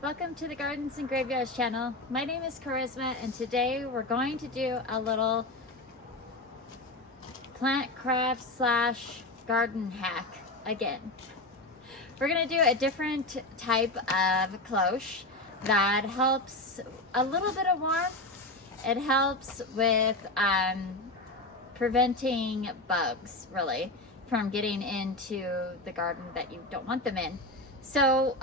Welcome to the Gardens and Graveyards channel. My name is Charisma and today we're going to do a little plant craft slash garden hack again. We're going to do a different type of cloche that helps a little bit of warmth. It helps with preventing bugs really from getting into the garden that you don't want them in. So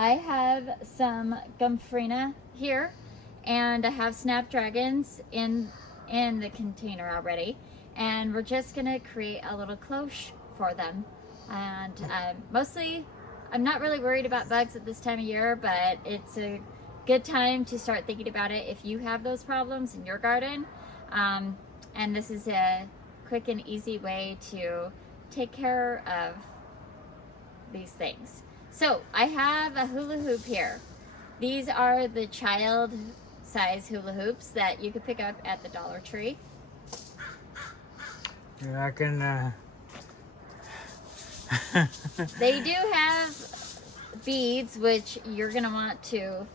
I have some Gomphrena here, and I have snapdragons in the container already, and we're just gonna create a little cloche for them. And mostly, I'm not really worried about bugs at this time of year, but it's a good time to start thinking about it if you have those problems in your garden. And this is a quick and easy way to take care of these things. So I have a hula hoop here. These are the child size hula hoops that you could pick up at the Dollar Tree. You're not gonna... They do have beads, which you're gonna want to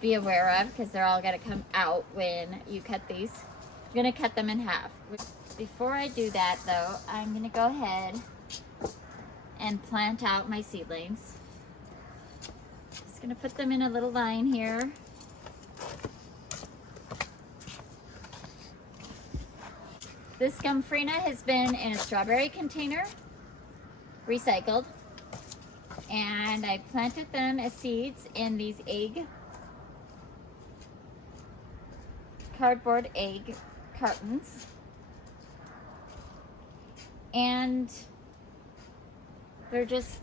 be aware of because they're all gonna come out when you cut these. You're gonna cut them in half. Before I do that though, I'm gonna go ahead and plant out my seedlings. Just gonna put them in a little line here. This Gomphrena has been in a strawberry container, recycled, and I planted them as seeds in these cardboard egg cartons. And they're just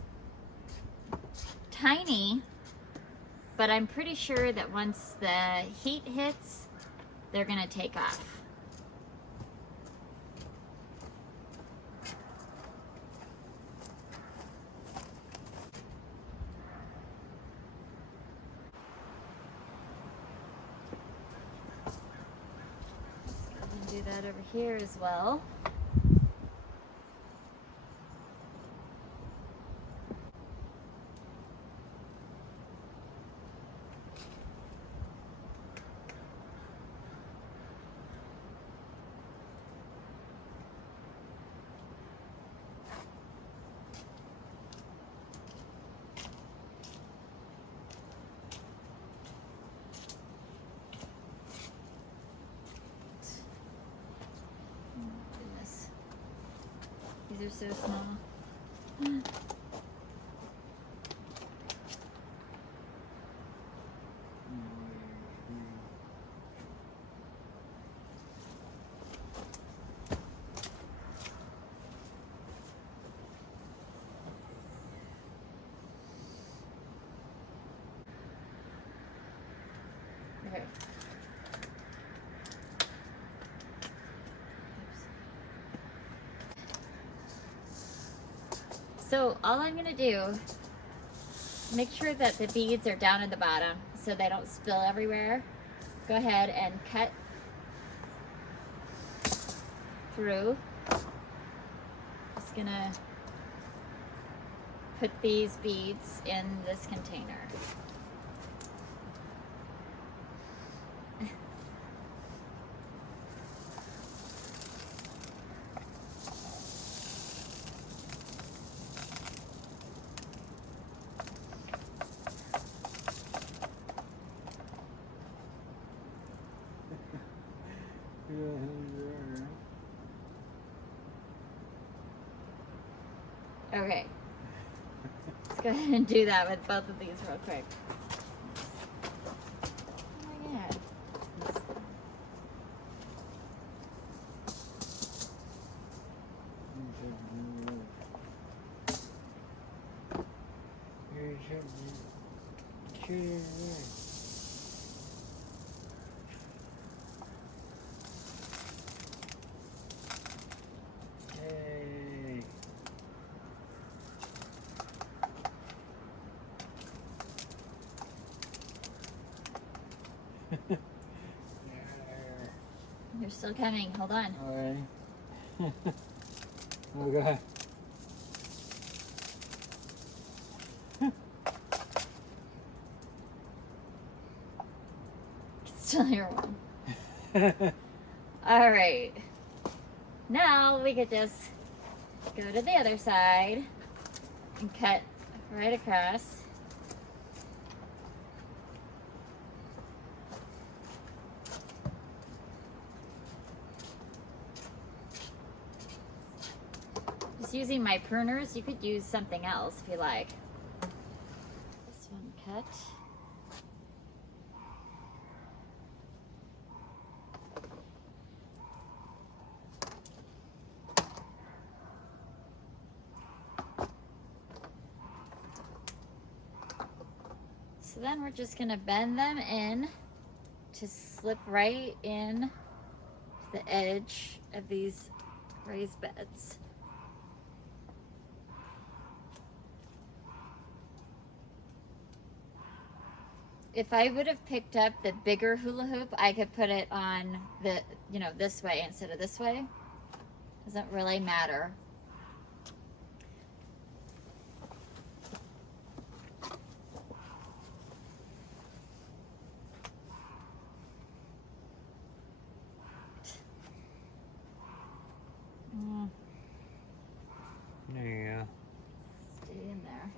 tiny, but I'm pretty sure that once the heat hits, they're gonna take off. Just go ahead and do that over here as well. These are so small. Okay. So all I'm gonna do, make sure that the beads are down at the bottom so they don't spill everywhere. Go ahead and cut through. Just gonna put these beads in this container. Okay, let's go ahead and do that with both of these real quick. Oh my God. They're still coming. Hold on. Alright. Okay. still hear one. All right. Now we could just go to the other side and cut right across. Just using my pruners. You could use something else if you like. This one cut. So then we're just gonna bend them in to slip right in to the edge of these raised beds. If I would have picked up the bigger hula hoop, I could put it on the, this way instead of this way. Doesn't really matter. There you go. Stay in there.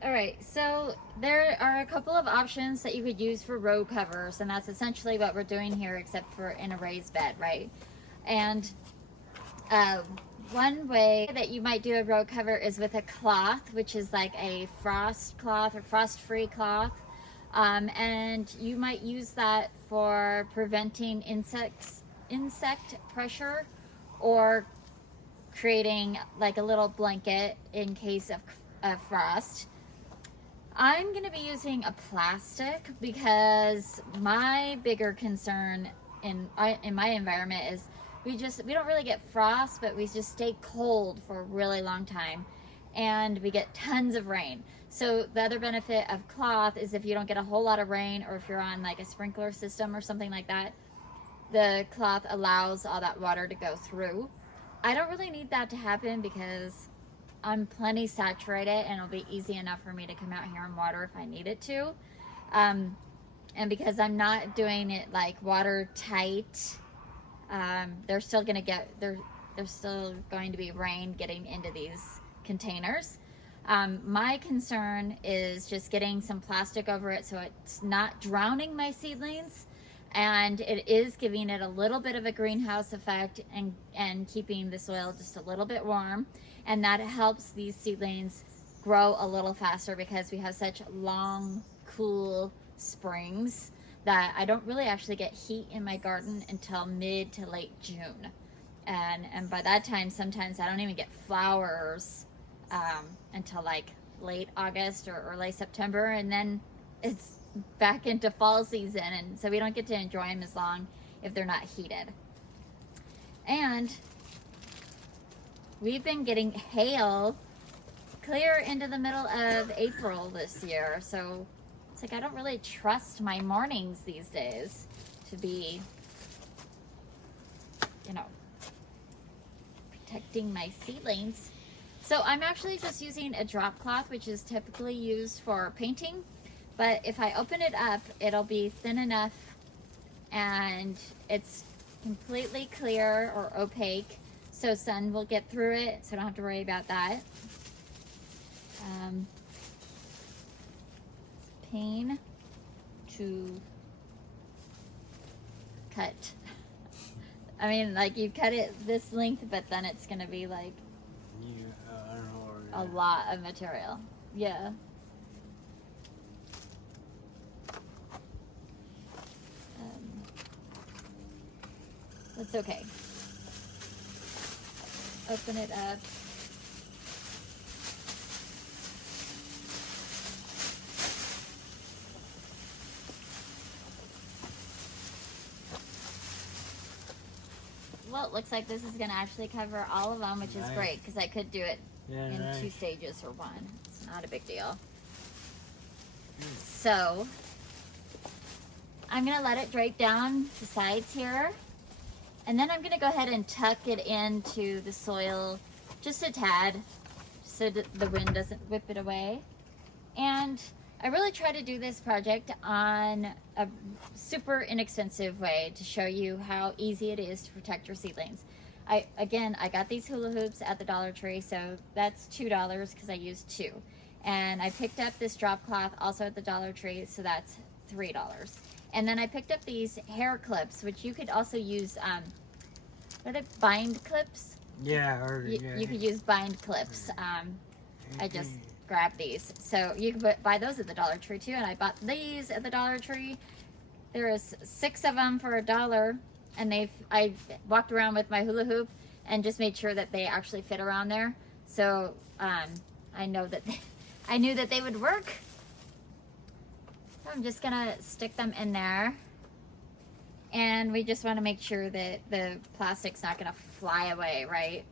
All right, so there are a couple of options that you could use for row covers, and that's essentially what we're doing here, except for in a raised bed, right? And one way that you might do a row cover is with a cloth, which is like a frost cloth or frost-free cloth. And you might use that for preventing insect pressure, or creating like a little blanket in case of frost. I'm going to be using a plastic because my bigger concern in my environment is we don't really get frost, but we just stay cold for a really long time, and we get tons of rain. So the other benefit of cloth is if you don't get a whole lot of rain, or if you're on like a sprinkler system or something like that, the cloth allows all that water to go through. I don't really need that to happen because I'm plenty saturated, and it'll be easy enough for me to come out here and water if I need it to. And because I'm not doing it like watertight, there's still going to be rain getting into these containers. My concern is just getting some plastic over it so it's not drowning my seedlings, and it is giving it a little bit of a greenhouse effect and keeping the soil just a little bit warm, and that helps these seedlings grow a little faster because we have such long, cool springs that I don't really actually get heat in my garden until mid to late June, and by that time sometimes I don't even get flowers until like late August or early September, and then it's back into fall season, and so we don't get to enjoy them as long if they're not heated. And we've been getting hail clear into the middle of April this year, so it's like I don't really trust my mornings these days to be, protecting my seedlings. So I'm actually just using a drop cloth, which is typically used for painting. But if I open it up, it'll be thin enough and it's completely clear or opaque, so sun will get through it, so I don't have to worry about that. Pain to cut. I mean, like, you cut it this length, but then it's going to be like I don't know a lot of material. Yeah. That's okay. Open it up. Well, it looks like this is going to actually cover all of them, which is great because I could do it in 2 stages or 1. It's not a big deal. So I'm going to let it drape down the sides here. And then I'm going to go ahead and tuck it into the soil just a tad so that the wind doesn't whip it away. And I really try to do this project on a super inexpensive way to show you how easy it is to protect your seedlings. I got these hula hoops at the Dollar Tree, so that's $2 because I used 2. And I picked up this drop cloth also at the Dollar Tree, so that's $3. And then I picked up these hair clips, which you could also use, are they bind clips? Yeah, or You could use bind clips. I just grabbed these. So you can buy those at the Dollar Tree too, and I bought these at the Dollar Tree. There is 6 of them for $1, and I walked around with my hula hoop and just made sure that they actually fit around there. So I knew that they would work. So I'm just gonna stick them in there, and we just want to make sure that the plastic's not gonna fly away, right?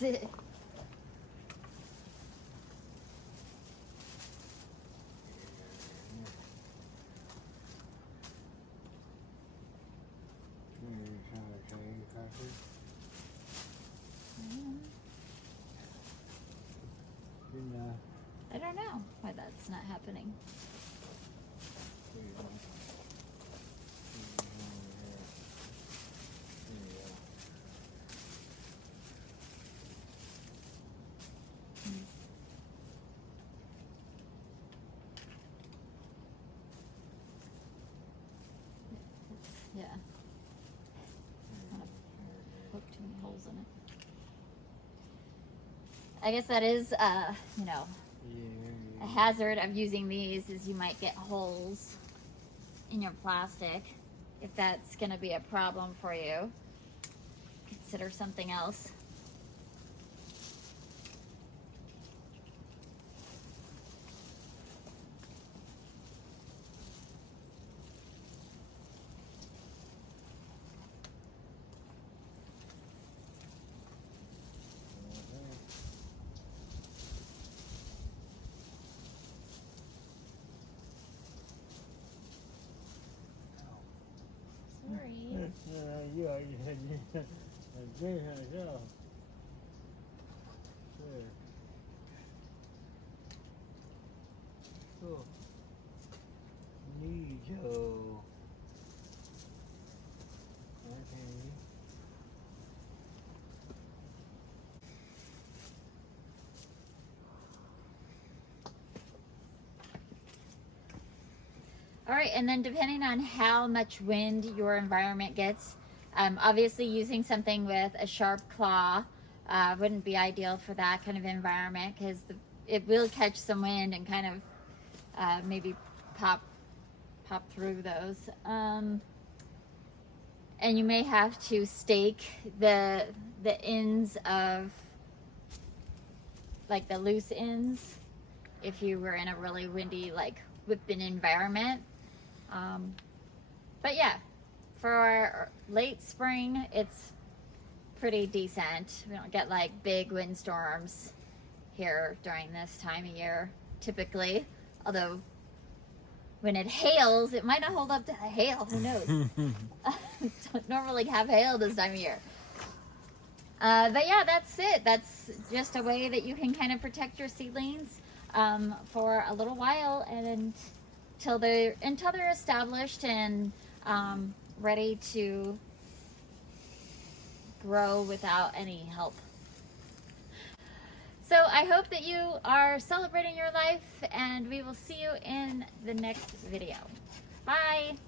It. I don't know why that's not happening. Yeah. Poke too many holes in it. I guess that is, you know, a hazard of using these is you might get holes in your plastic. If that's going to be a problem for you, consider something else. All right, and then depending on how much wind your environment gets, obviously using something with a sharp claw wouldn't be ideal for that kind of environment because it will catch some wind and kind of maybe pop through those. And you may have to stake the ends of, like the loose ends, if you were in a really windy, like whipping environment. But yeah, for late spring, it's pretty decent. We don't get like big windstorms here during this time of year, typically. Although when it hails, it might not hold up to the hail, who knows? Don't normally have hail this time of year. But yeah, that's it. That's just a way that you can kind of protect your seedlings for a little while, and until they're established and ready to grow without any help. So I hope that you are celebrating your life, and we will see you in the next video. Bye.